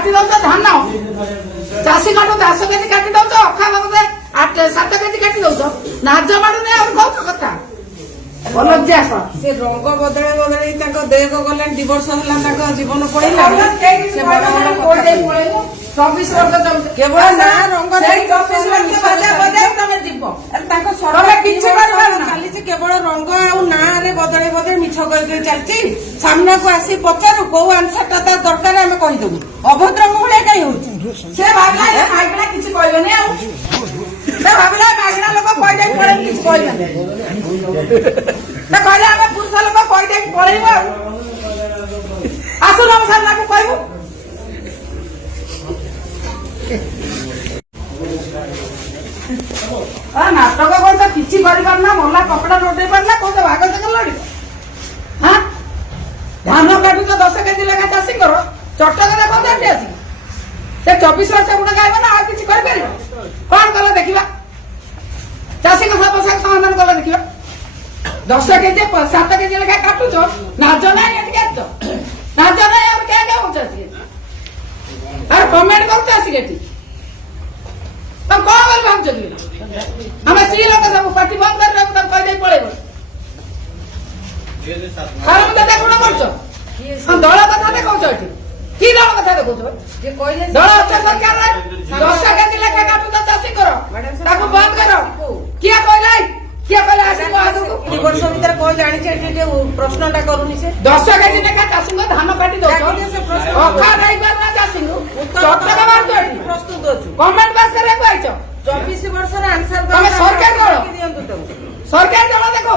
काटी दौच धान चाषी काटू 10 केजी काटी दौच अखा बाबदे 7 केजी काटी दौच नाज माडुने और कौच कथा अलज्जा से रंग बदले बदले देह गले 2 वर्ष है जीवन पड़ेगा से बड़ा 24 वर्ष केवल ना रंग चली केवल रंग ना बदले बदले मिछ कर चलती सामना को आसी पचारू कौ आंसर दरकार आम कहीदेबू अभद्र भाया कहीं हो किसी कहबेनि भाविला मागणा लोक कहदे पड़े किसी कहबेनि कहले आम पुरुष लोक कहदे पड़ेब आसुन हम सामना को कहबू नाटक कर किसी करना मल्ला कपड़ा नोटे पारना कौन भाग लड़ हाँ धान काटू तो 10 केजी लेखा चाषी चटक कौन आसी 24 वर्ष गुण गायब ना आ किसी कर कौन कल देखा चाषी को समस्या समाधान कल देखा 10 केजी 7 केजी लेखा काटुच नाज ना नाज ना और क्या क्या हो कमेंट कर तुम कौन कर भाग आम स्त्री लोग सब पार्टी बंद कर कह पड़ेब गुण कर दल कथा देखा कि दल कथा देखा दल अच्छे सरकार 10 केजी लेखा काटू तो चाषी बंद कर किए कहला किए कहला 2 वर्ष भीतर कौन जानी प्रश्न टा करूनी से 10 केजी लेखा चाषी धान काटी दो अखा नहीं पारना चाषी चटक मार प्रस्तुत अच्छु कमेंट पास करने 24 वर्ष आंसर सरकार दल देखा